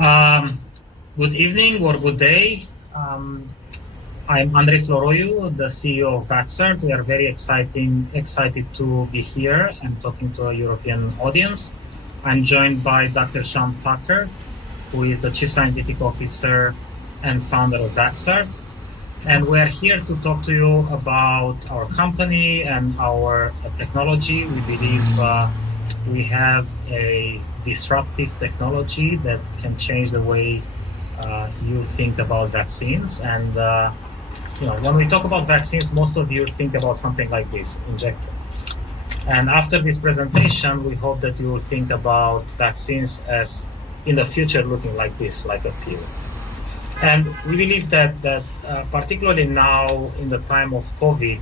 Um, Good evening or good day. Um, I'm Andrei Floroiu, the CEO of Vaxart. We are very excited to be here and talking to a European audience. I'm joined by Dr. Sean Tucker, who is the Chief Scientific Officer and founder of Vaxart. And we are here to talk to you about our company and our technology. We believe we have a disruptive technology that can change the way you think about vaccines. And when we talk about vaccines, most of you think about something like this, injectables. And after this presentation, we hope that you will think about vaccines as in the future looking like this, like a pill. And we believe that particularly now in the time of COVID,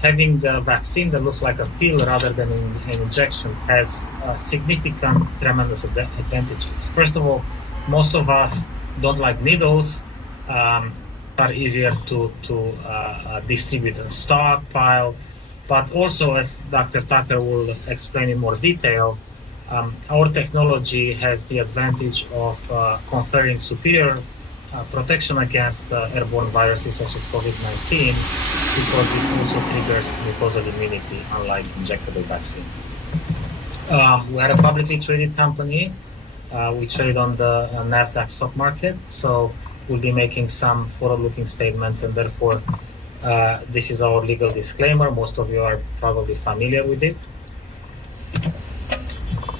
having a vaccine that looks like a pill rather than an injection has significant, tremendous advantages. First of all, most of us don't like needles. Are easier to distribute and stockpile. But also, as Dr. Tucker will explain in more detail, our technology has the advantage of conferring superior protection against airborne viruses such as COVID-19 because it also triggers mucosal immunity, unlike injectable vaccines. We are a publicly traded company. We trade on the NASDAQ stock market, so we'll be making some forward-looking statements, and therefore this is our legal disclaimer. Most of you are probably familiar with it.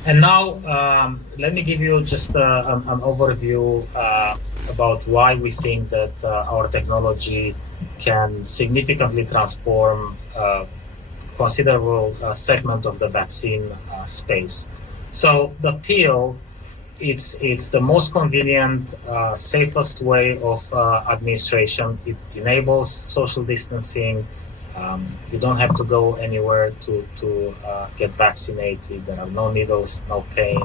And now, let me give you just an overview about why we think that our technology can significantly transform a considerable segment of the vaccine space. So the pill, it's the most convenient, safest way of administration. It enables social distancing. You don't have to go anywhere to get vaccinated. There are no needles, no pain.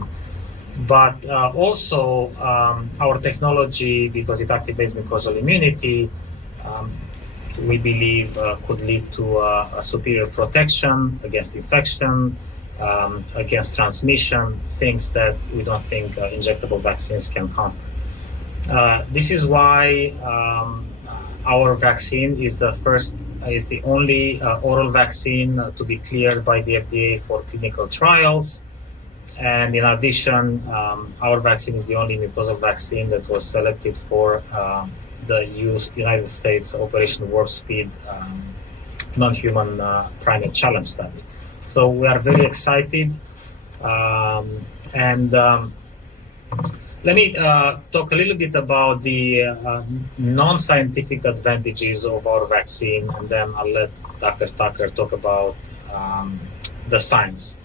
But also our technology, because it activates mucosal immunity, we believe could lead to a superior protection against infection, against transmission, things that we don't think injectable vaccines can conquer. This is why our vaccine is the only oral vaccine to be cleared by the FDA for clinical trials. And in addition, our vaccine is the only mucosal vaccine that was selected for the United States Operation Warp Speed non-human primate challenge study. So we are very excited. Let me talk a little bit about the non-scientific advantages of our vaccine, and then I'll let Dr. Tucker talk about the science.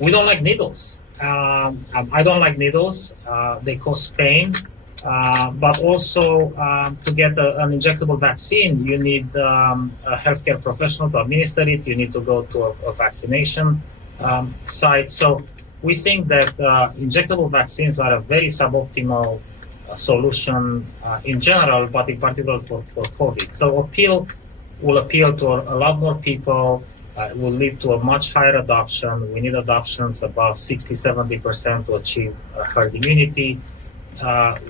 We don't like needles. I don't like needles. They cause pain. But also, to get an injectable vaccine, you need a healthcare professional to administer it. You need to go to a vaccination site. So we think that injectable vaccines are a very suboptimal solution in general, but in particular for COVID. So a pill will appeal to a lot more people. It will lead to a much higher adoption. We need adoptions above 60-70% to achieve herd immunity.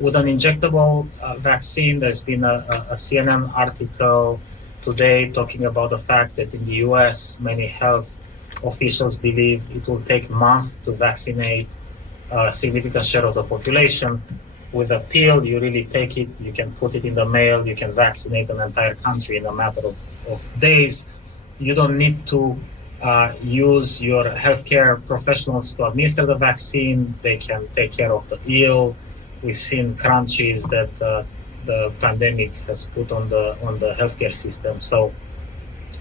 With an injectable vaccine, there's been a CNN article today talking about the fact that in the US, many health officials believe it will take months to vaccinate a significant share of the population. With a pill, you really take it, you can put it in the mail, you can vaccinate an entire country in a matter of days. You don't need to use your healthcare professionals to administer the vaccine. They can take care of the ill. We've seen crunches that the pandemic has put on the healthcare system. So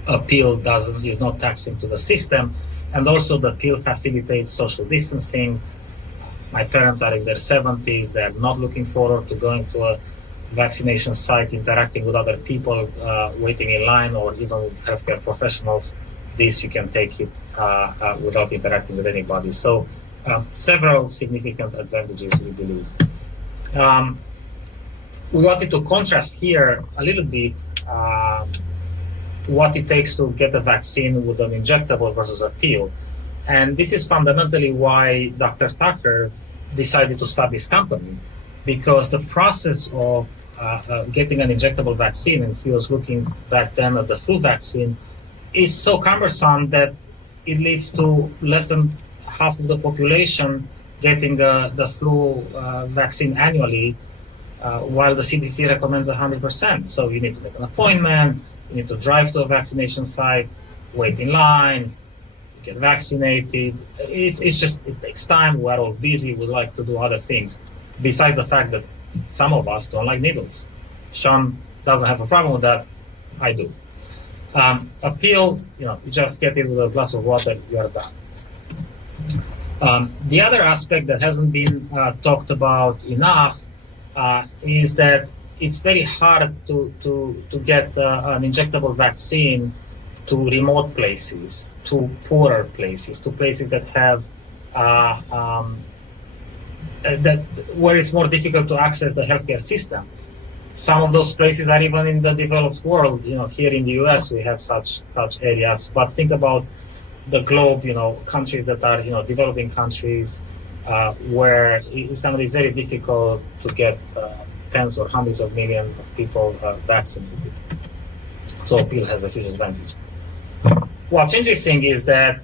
a pill is not taxing to the system, and also the pill facilitates social distancing. My parents are in their 70s; they're not looking forward to going to a vaccination site, interacting with other people, waiting in line, or even with healthcare professionals. This you can take it without interacting with anybody. So several significant advantages, we believe. We wanted to contrast here a little bit what it takes to get a vaccine with an injectable versus a pill. And this is fundamentally why Dr. Tucker decided to start this company because the process of getting an injectable vaccine, and he was looking back then at the flu vaccine, is so cumbersome that it leads to less than half of the population getting the flu vaccine annually, while the CDC recommends 100%. So you need to make an appointment, you need to drive to a vaccination site, wait in line, get vaccinated. It takes time. We're all busy. We like to do other things. Besides the fact that some of us don't like needles. Sean doesn't have a problem with that. I do. A pill, you just get it with a glass of water, you are done. The other aspect that hasn't been talked about enough is that it's very hard to get an injectable vaccine to remote places, to poorer places, to places that have where it's more difficult to access the healthcare system. Some of those places are even in the developed world. Here in the U.S. we have such areas, but think about the globe. Countries that are developing countries where it's going to be very difficult to get tens or hundreds of millions of people vaccinated. So pill has a huge advantage. What's interesting is that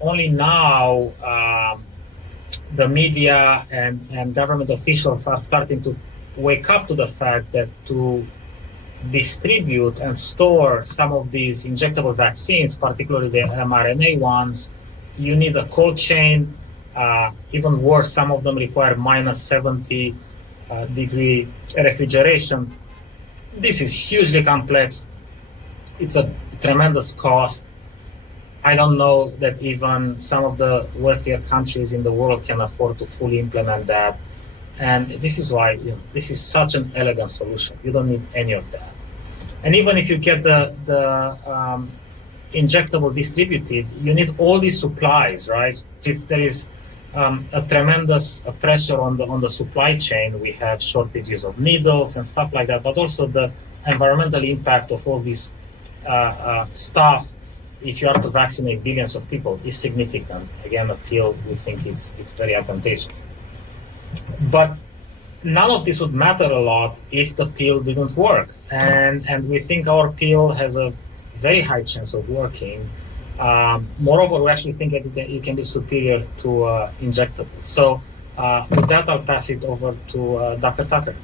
only now the media and government officials are starting to wake up to the fact that to distribute and store some of these injectable vaccines, particularly the mRNA ones, you need a cold chain. Even worse, some of them require minus 70 degree refrigeration. This is hugely complex. It's a tremendous cost. I don't know that even some of the wealthier countries in the world can afford to fully implement that. And this is why this is such an elegant solution. You don't need any of that. And even if you get the injectable distributed, you need all these supplies, right? There is a tremendous pressure on the supply chain. We have shortages of needles and stuff like that, but also the environmental impact of all this stuff, if you are to vaccinate billions of people, is significant. Again, a pill, we think it's very advantageous. But none of this would matter a lot if the pill didn't work. And we think our pill has a very high chance of working. Moreover, we actually think that it can be superior to injectables. So with that, I'll pass it over to Dr. Tucker.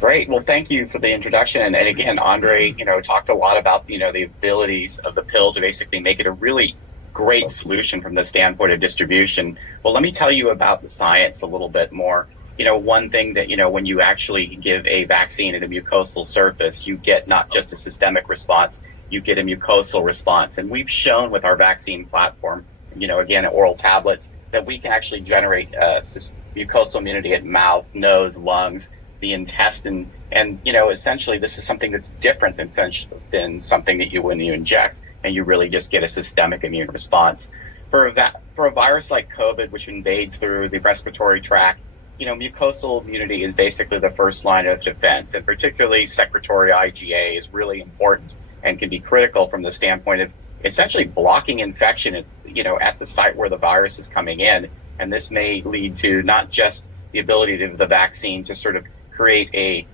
Great. Well, thank you for the introduction. And again, Andre, talked a lot about, the abilities of the pill to basically make it a really great solution from the standpoint of distribution. Well, let me tell you about the science a little bit more. One thing that, when you actually give a vaccine at a mucosal surface, you get not just a systemic response, you get a mucosal response. And we've shown with our vaccine platform, again, oral tablets, that we can actually generate mucosal immunity at mouth, nose, lungs, the intestine. And, essentially, this is something that's different than something that when you inject, and you really just get a systemic immune response. For a virus like COVID, which invades through the respiratory tract, mucosal immunity is basically the first line of defense, and particularly secretory IgA is really important and can be critical from the standpoint of essentially blocking infection at the site where the virus is coming in. And this may lead to not just the ability of the vaccine to sort of create a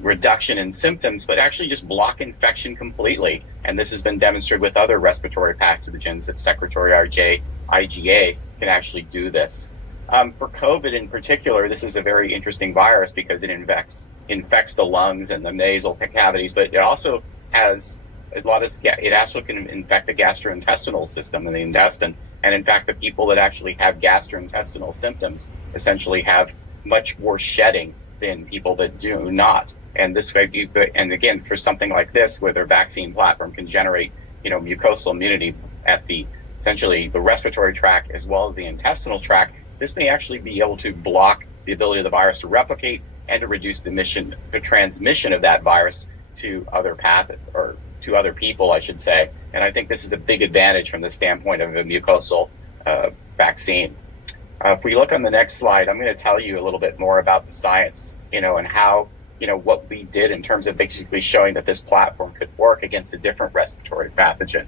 reduction in symptoms, but actually just block infection completely. And this has been demonstrated with other respiratory pathogens that secretory IgA can actually do this. For COVID in particular, this is a very interesting virus because it infects the lungs and the nasal cavities, but it also has it also can infect the gastrointestinal system and the intestine. And in fact, the people that actually have gastrointestinal symptoms essentially have much worse shedding than people that do not. And again, for something like this, where their vaccine platform can generate, mucosal immunity at essentially the respiratory tract as well as the intestinal tract, this may actually be able to block the ability of the virus to replicate and to reduce the transmission of that virus to other to other people, I should say. And I think this is a big advantage from the standpoint of a mucosal vaccine. If we look on the next slide, I'm going to tell you a little bit more about the science, and how, what we did in terms of basically showing that this platform could work against a different respiratory pathogen.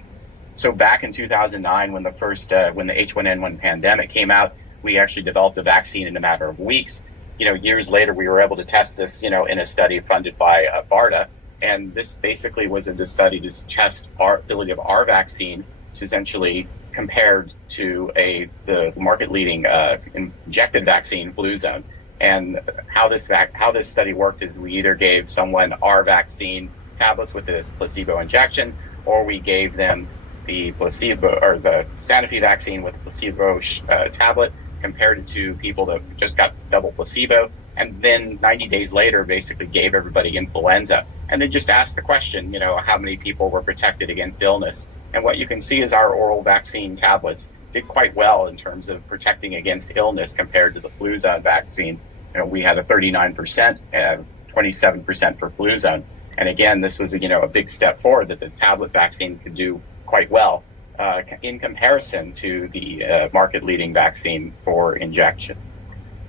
So back in 2009, when the H1N1 pandemic came out, We actually developed a vaccine in a matter of weeks. Years later, we were able to test this, in a study funded by BARDA. And this basically was a study to test our ability of our vaccine to essentially compared to the market-leading injected vaccine, Fluzone. And how this study worked is we either gave someone our vaccine tablets with this placebo injection, or we gave them the placebo or the Sanofi vaccine with a placebo tablet, compared it to people that just got double placebo, and then 90 days later basically gave everybody influenza, and then just asked the question, how many people were protected against illness. And what you can see is our oral vaccine tablets did quite well in terms of protecting against illness compared to the Fluzone vaccine. We had a 39%, 27% for Fluzone. And again, this was a big step forward that the tablet vaccine could do quite well in comparison to the market-leading vaccine for injection.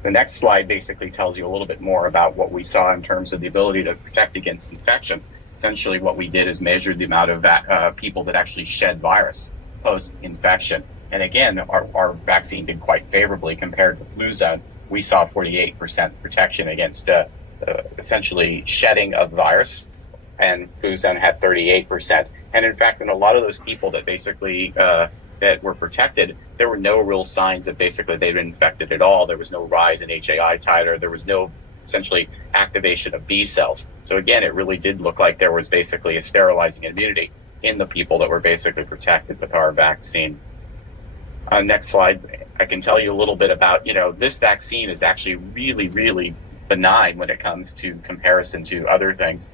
The next slide basically tells you a little bit more about what we saw in terms of the ability to protect against infection. Essentially, what we did is measure the amount of people that actually shed virus post-infection. And again, our vaccine did quite favorably compared to Fluzone. We saw 48% protection against essentially shedding of virus, and Fluzone had 38%. And in fact, in a lot of those people that basically that were protected, there were no real signs that basically they'd been infected at all. There was no rise in HAI titer. There was no essentially activation of B cells. So again, it really did look like there was basically a sterilizing immunity in the people that were basically protected with our vaccine. Next slide, I can tell you a little bit about, this vaccine is actually really, really benign when it comes to comparison to other things.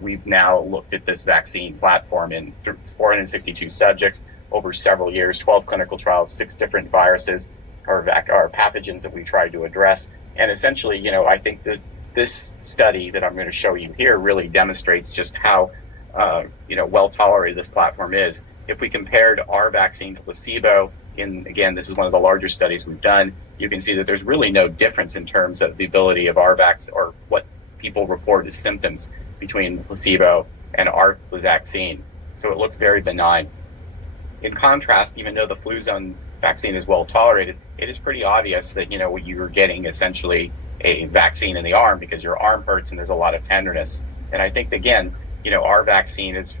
We've now looked at this vaccine platform in 462 subjects over several years, 12 clinical trials, 6 different viruses or pathogens that we tried to address. And essentially, I think that this study that I'm going to show you here really demonstrates just how, well tolerated this platform is. If we compared our vaccine to placebo, again, this is one of the larger studies we've done, you can see that there's really no difference in terms of the ability of our vaccine or what people report as symptoms between placebo and our vaccine. So it looks very benign. In contrast, even though the Fluzone vaccine is well tolerated, it is pretty obvious that, you're getting essentially a vaccine in the arm because your arm hurts and there's a lot of tenderness. And I think, again, our vaccine is,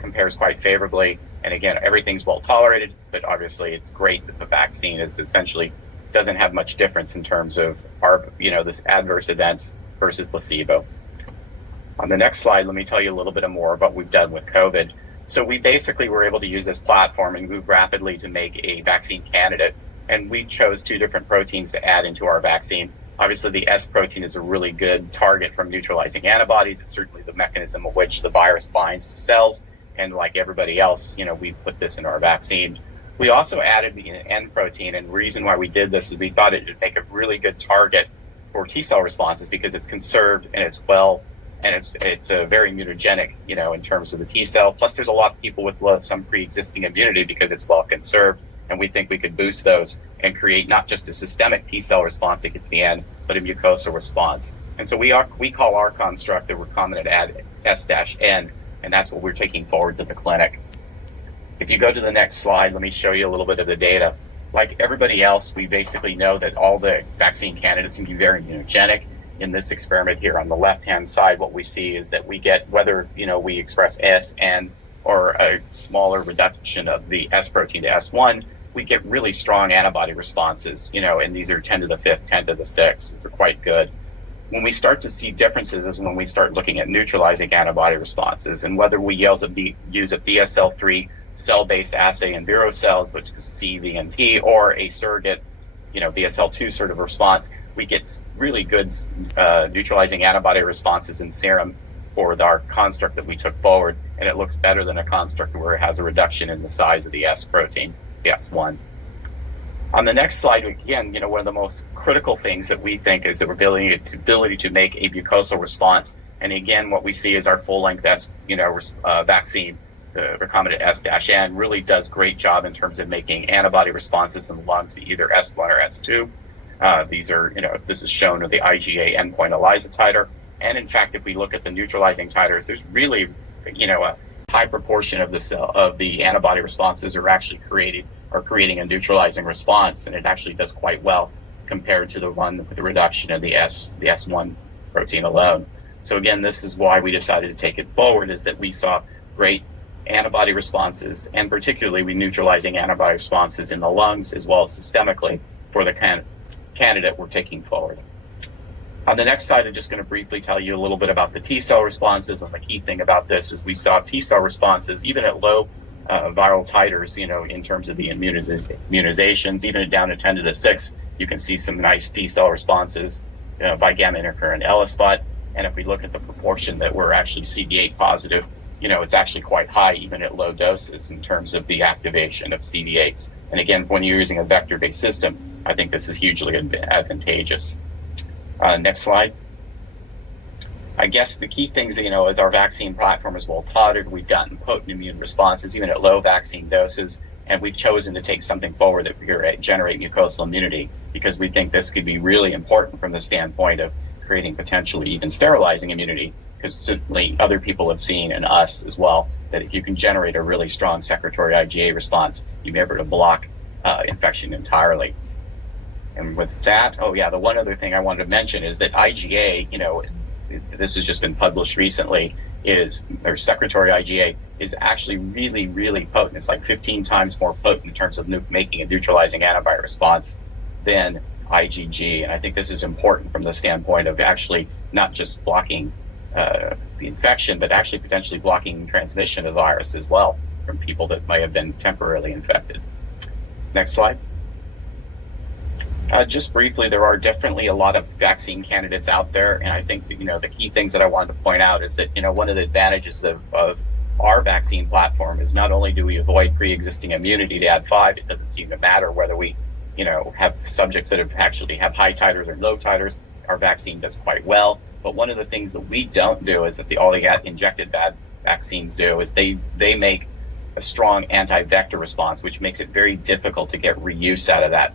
compares quite favorably. And again, everything's well tolerated, but obviously it's great that the vaccine is essentially doesn't have much difference in terms of our, this adverse events versus placebo. On the next slide, let me tell you a little bit more about what we've done with COVID. So we basically were able to use this platform and move rapidly to make a vaccine candidate. And we chose 2 different proteins to add into our vaccine. Obviously, the S protein is a really good target from neutralizing antibodies. It's certainly the mechanism of which the virus binds to cells. And like everybody else, we put this in our vaccine. We also added the N protein. And the reason why we did this is we thought it would make a really good target for T cell responses because it's conserved and it's it's very immunogenic, in terms of the T cell. Plus, there's a lot of people with some pre-existing immunity because it's well conserved. And we think we could boost those and create not just a systemic T cell response against the N, but a mucosal response. And so we call our construct the recombinant S-N, and that's what we're taking forward to the clinic. If you go to the next slide, let me show you a little bit of the data. Like everybody else, we basically know that all the vaccine candidates can be very immunogenic. In this experiment here on the left-hand side, what we see is that we get, whether, we express S, N, or a smaller reduction of the S protein to S1, we get really strong antibody responses, and these are 10 to the 5th, 10 to the 6th. They're quite good. When we start to see differences is when we start looking at neutralizing antibody responses, and whether we use a BSL-3 cell-based assay in Vero cells, which is CVNT, or a surrogate, BSL-2 sort of response, we get really good neutralizing antibody responses in serum for our construct that we took forward, and it looks better than a construct where it has a reduction in the size of the S protein, the S1. On the next slide, again, one of the most critical things that we think is the ability to make a mucosal response. And again, what we see is our full-length S, vaccine, the recombinant S-N, really does great job in terms of making antibody responses in the lungs to either S1 or S2. These are, this is shown with the IgA endpoint ELISA titer. And in fact, if we look at the neutralizing titers, there's really, a high proportion of the antibody responses are actually creating a neutralizing response, and it actually does quite well compared to the one with the reduction of the S1 protein alone. So again, this is why we decided to take it forward, is that we saw great antibody responses, and particularly we neutralizing antibody responses in the lungs as well as systemically for the candidate we're taking forward. On the next slide, I'm just going to briefly tell you a little bit about the T cell responses. And the key thing about this is we saw T cell responses even at low viral titers, in terms of the immunizations, even down to 10 to the 6, you can see some nice T cell responses by gamma interferon ELISpot. And if we look at the proportion that we're actually CD8 positive, it's actually quite high even at low doses in terms of the activation of CD8s. And again, when you're using a vector-based system, I think this is hugely advantageous. Next slide. I guess the key things, as our vaccine platform is well taught, we've gotten potent immune responses even at low vaccine doses, and we've chosen to take something forward that we generate mucosal immunity, because we think this could be really important from the standpoint of creating potentially even sterilizing immunity, because certainly other people have seen, and us as well, that if you can generate a really strong secretory IgA response, you'll be able to block infection entirely. And with that, the one other thing I wanted to mention is that IgA, this has just been published recently, or secretory IgA is actually really, really potent. It's like 15 times more potent in terms of making a neutralizing antibody response than IgG. And I think this is important from the standpoint of actually not just blocking the infection, but actually potentially blocking transmission of the virus as well from people that might have been temporarily infected. Next slide. Just briefly, there are definitely a lot of vaccine candidates out there, and I think that, the key things that I wanted to point out is that, one of the advantages of our vaccine platform is not only do we avoid pre-existing immunity to Ad5, it doesn't seem to matter whether we, have subjects that have high titers or low titers, our vaccine does quite well. But one of the things that we don't do is that all the injected vaccines do is they make a strong anti-vector response, which makes it very difficult to get reuse out of that.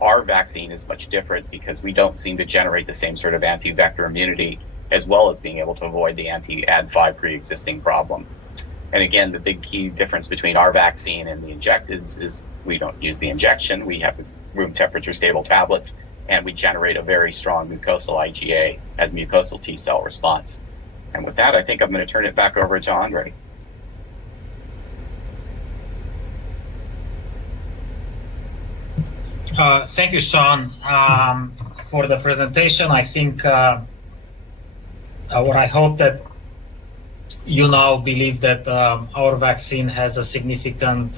Our vaccine is much different because we don't seem to generate the same sort of anti-vector immunity, as well as being able to avoid the anti-Ad5 pre-existing problem. And again, the big key difference between our vaccine and the injecteds is we don't use the injection. We have room temperature stable tablets, and we generate a very strong mucosal IgA as mucosal T cell response. And with that, I think I'm going to turn it back over to Andre. Thank you, Sean, for the presentation. I think, or I hope that you now believe that our vaccine has a significant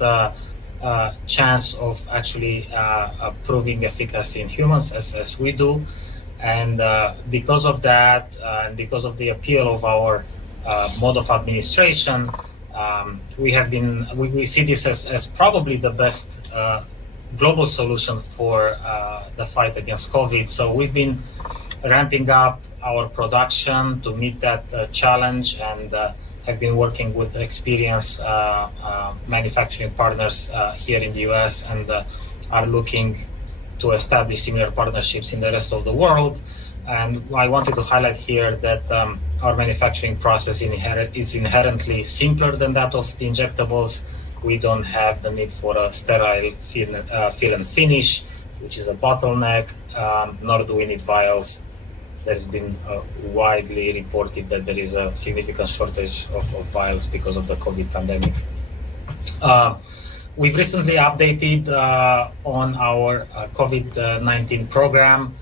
chance of actually proving efficacy in humans, as we do. And because of that, and because of the appeal of our mode of administration, we see this as probably the best global solution for the fight against COVID. So we've been ramping up our production to meet that challenge, and have been working with experienced manufacturing partners here in the US, and are looking to establish similar partnerships in the rest of the world. And I wanted to highlight here that our manufacturing process is inherently simpler than that of the injectables. We don't have the need for a sterile fill and finish, which is a bottleneck, nor do we need vials. There's been widely reported that there is a significant shortage of vials because of the COVID pandemic. We've recently updated on our COVID-19 program.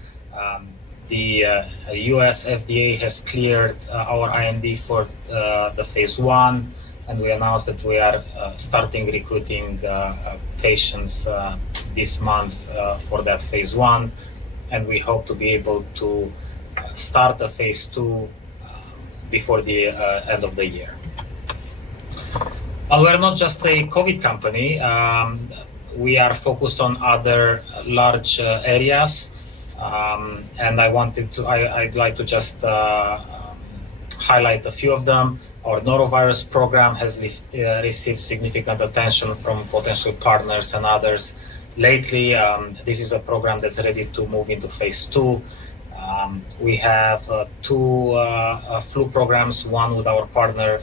The US FDA has cleared our IND for the phase 1, and we announced that we are starting recruiting patients this month for that phase 1, and we hope to be able to start the phase 2 before the end of the year. We're not just a COVID company. We are focused on other large areas, and I'd like to just highlight a few of them. Our norovirus program has received significant attention from potential partners and others lately. This is a program that's ready to move into phase 2. We have two flu programs, one with our partner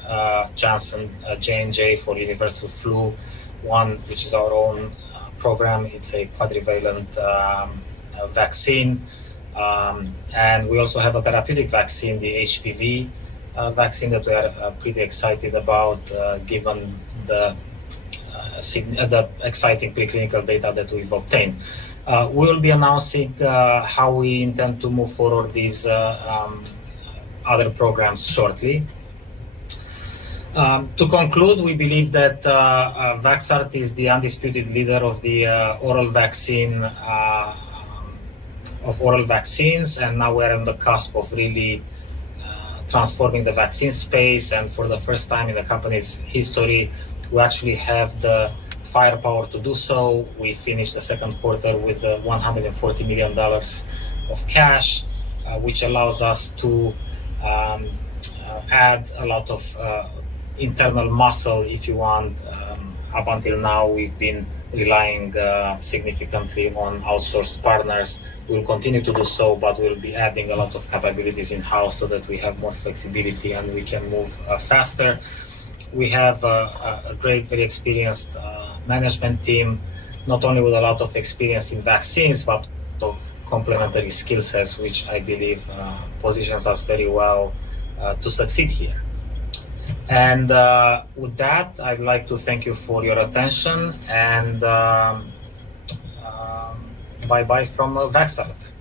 Johnson J&J for universal flu, one which is our own program. It's a quadrivalent vaccine. And we also have a therapeutic vaccine, the HPV vaccine, that we are pretty excited about, given the exciting preclinical data that we've obtained. We will be announcing how we intend to move forward these other programs shortly. To conclude, we believe that Vaxart is the undisputed leader of the oral vaccine of oral vaccines, and now we're on the cusp of really transforming the vaccine space. And for the first time in the company's history, we actually have the firepower to do so. We finished the second quarter with $140 million of cash, which allows us to add a lot of internal muscle, if you want. Up until now, we've been relying significantly on outsourced partners. We'll continue to do so, but we'll be adding a lot of capabilities in-house so that we have more flexibility and we can move faster. We have a great, very experienced management team, not only with a lot of experience in vaccines, but also complementary skill sets, which I believe positions us very well to succeed here. And with that, I'd like to thank you for your attention, and bye-bye from Vaxart.